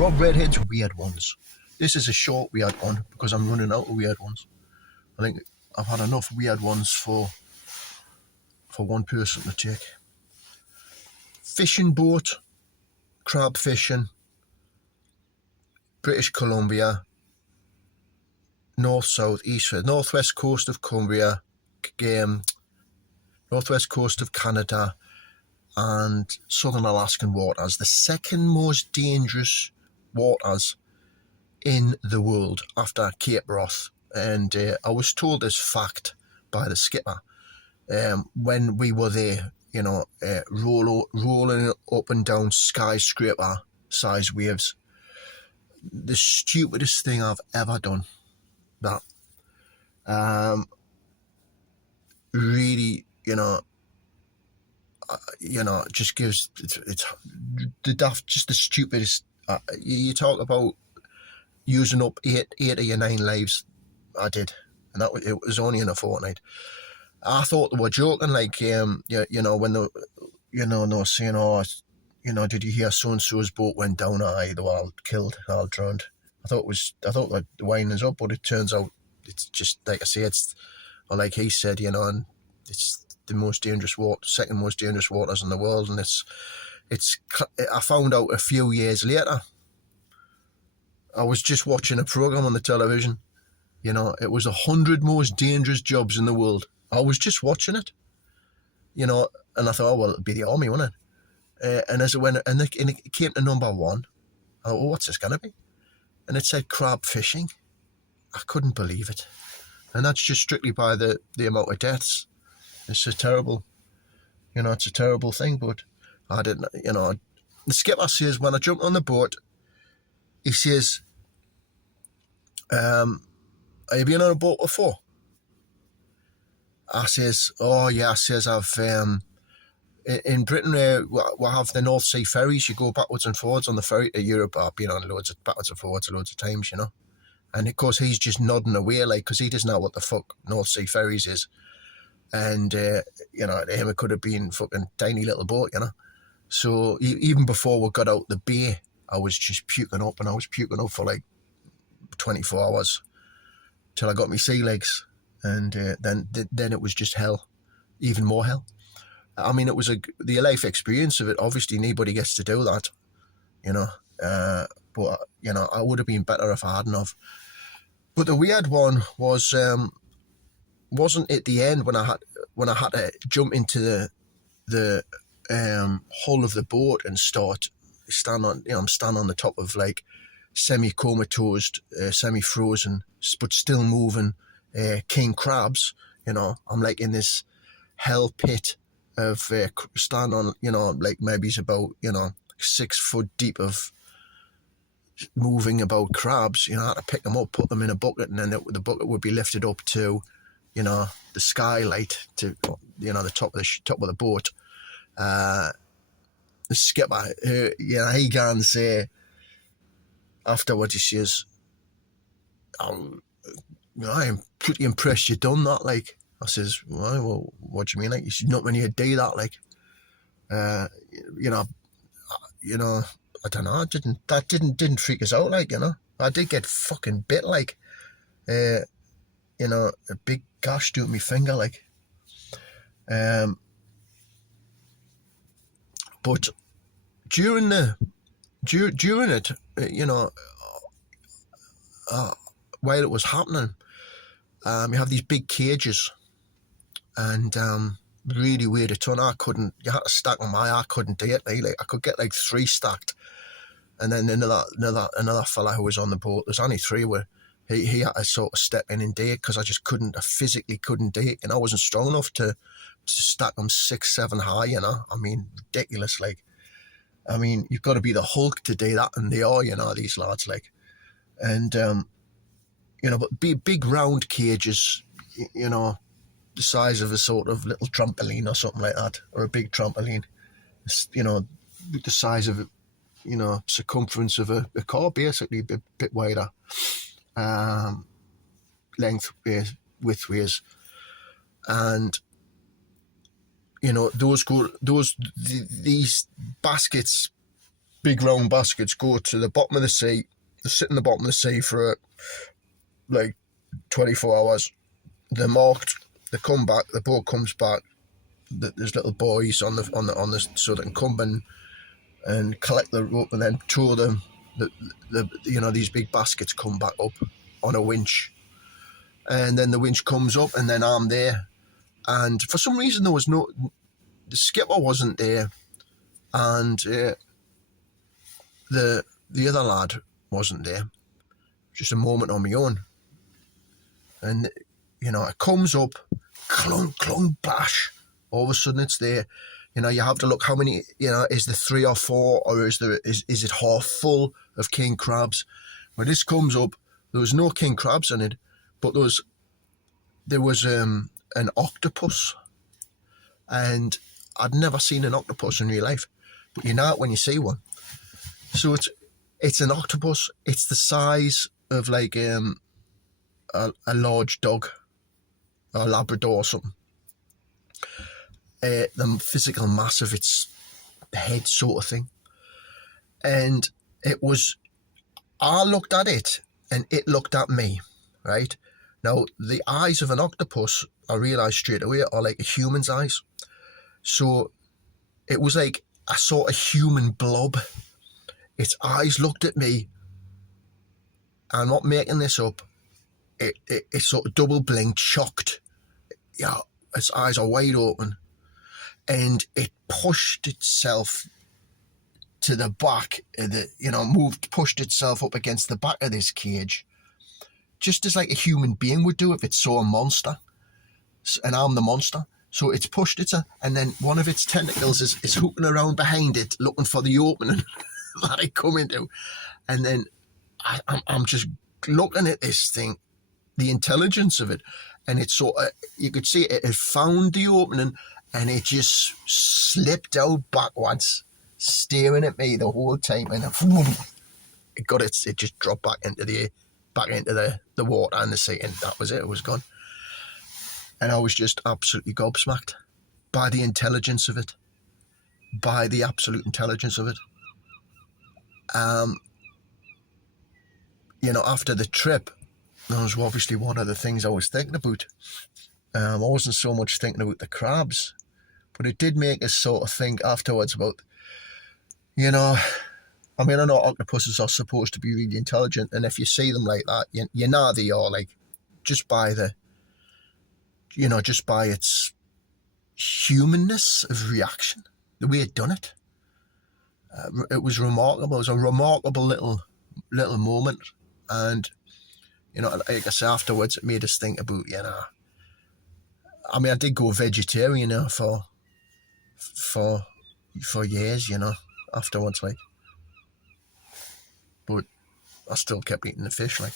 Rob Redhead's weird ones. This is a short weird one because I'm running out of weird ones. I think I've had enough weird ones for one person to take. Fishing boat, crab fishing, British Columbia, north, south, east, northwest coast of Cumbria, northwest coast of Canada, and southern Alaskan waters. The second most dangerous waters in the world after Cape Wrath. And I was told this fact by the skipper when we were there, you know, rolling up and down skyscraper size waves. The stupidest thing I've ever done. That really, just gives it's the daft, just the stupidest. You talk about using up eight of your 9 lives. I did, and it was only in a fortnight. I thought they were joking, like when they, they were saying, oh, did you hear so and so's boat went down? Aye, they were all killed, all drowned. I thought like the winding us up, but it turns out it's just like I say, it's like he said, and it's the most dangerous water, second most dangerous waters in the world, and it's. I found out a few years later. I was just watching a program on the television. It was 100 most dangerous jobs in the world. I was just watching it, and I thought, oh, well, it'd be the army, wouldn't it? And as it went, and it came to number 1. I thought, oh, what's this going to be? And it said crab fishing. I couldn't believe it. And that's just strictly by the amount of deaths. It's a terrible, it's a terrible thing. But I didn't, the skipper says, when I jumped on the boat, he says, have you been on a boat before? I says, oh yeah. I says, I've, in Britain, we have the North Sea ferries. You go backwards and forwards on the ferry to Europe. I've been on backwards and forwards loads of times, And of course, he's just nodding away, like, because he doesn't know what the fuck North Sea ferries is. And, to him, it could have been fucking tiny little boat, So even before we got out the bay, I was just puking up, and I was puking up for like 24 hours till I got my sea legs. And then it was just hell, even more hell. I mean, it was the life experience of it. Obviously, nobody gets to do that, but, I would have been better if I hadn't have. But the weird one wasn't at the end when I had to jump into the hull of the boat and stand on the top of like semi-comatose, semi-frozen, but still moving king crabs. I'm like in this hell pit of stand on, like maybe it's about 6 foot deep of moving about crabs. I had to pick them up, put them in a bucket, and then the bucket would be lifted up to the skylight, to the top of the boat. The skipper, he can say afterwards, he says, I'm pretty impressed you done that, like. I says, well, what do you mean? Like, you should not many do that, like. I don't know. That didn't freak us out, like, I did get fucking bit, like, a big gash through my finger, like. But during it, while it was happening, you have these big cages, and really weird a ton. You had to stack them. I couldn't do it. Like I could get like 3 stacked, and then another fella who was on the boat. There's only 3 where he had to sort of step in and do it, because I physically couldn't do it, and I wasn't strong enough to stack them 6, 7 high. I mean, ridiculous. Like, I mean, you've got to be the Hulk to do that, and they are, these lads, like, and but big round cages, the size of a sort of little trampoline or something like that, or a big trampoline, the size of circumference of a car, basically, a bit wider, length, width-wise, and these baskets big round baskets go to the bottom of the sea. They sit in the bottom of the sea for like 24 hours. They're marked. They come back. The boat comes back. There's little boys on the so they can come and collect the rope and then tow them. These big baskets come back up on a winch, and then the winch comes up, and then I'm there. And for some reason the skipper wasn't there, and the other lad wasn't there. Just a moment on my own, and it comes up, clunk clunk bash. All of a sudden it's there. You have to look how many. Is there 3 or 4, or is it half full of king crabs? When this comes up, there was no king crabs in it, but there was an octopus, and I'd never seen an octopus in real life, but you know it when you see one. So it's an octopus. It's the size of like a large dog, a Labrador or something. The physical mass of its head, sort of thing. And I looked at it and it looked at me, right? Now, the eyes of an octopus, I realised straight away, are like a human's eyes. So it was like I saw a human blob. Its eyes looked at me. I'm not making this up. It sort of double blinked, shocked. Yeah, its eyes are wide open. And it pushed itself to the back of pushed itself up against the back of this cage, just as like a human being would do if it saw a monster, and I'm the monster. So it's pushed itself, and then one of its tentacles is hooking around behind it, looking for the opening that it come into. And then I'm just looking at this thing, the intelligence of it, and it's sort of, you could see it had found the opening, and it just slipped out backwards, staring at me the whole time, and it just dropped back into the water and the sea, and that was it. It was gone. And I was just absolutely gobsmacked by the intelligence of it, by the absolute intelligence of it. After the trip, that was obviously one of the things I was thinking about. I wasn't so much thinking about the crabs, but it did make us sort of think afterwards about, I know octopuses are supposed to be really intelligent, and if you see them like that, you know they are, like, just by its humanness of reaction, the way it done it. It was remarkable. It was a remarkable little moment, and like I say, afterwards it made us think about, I did go vegetarian for years, afterwards, like, but I still kept eating the fish, like.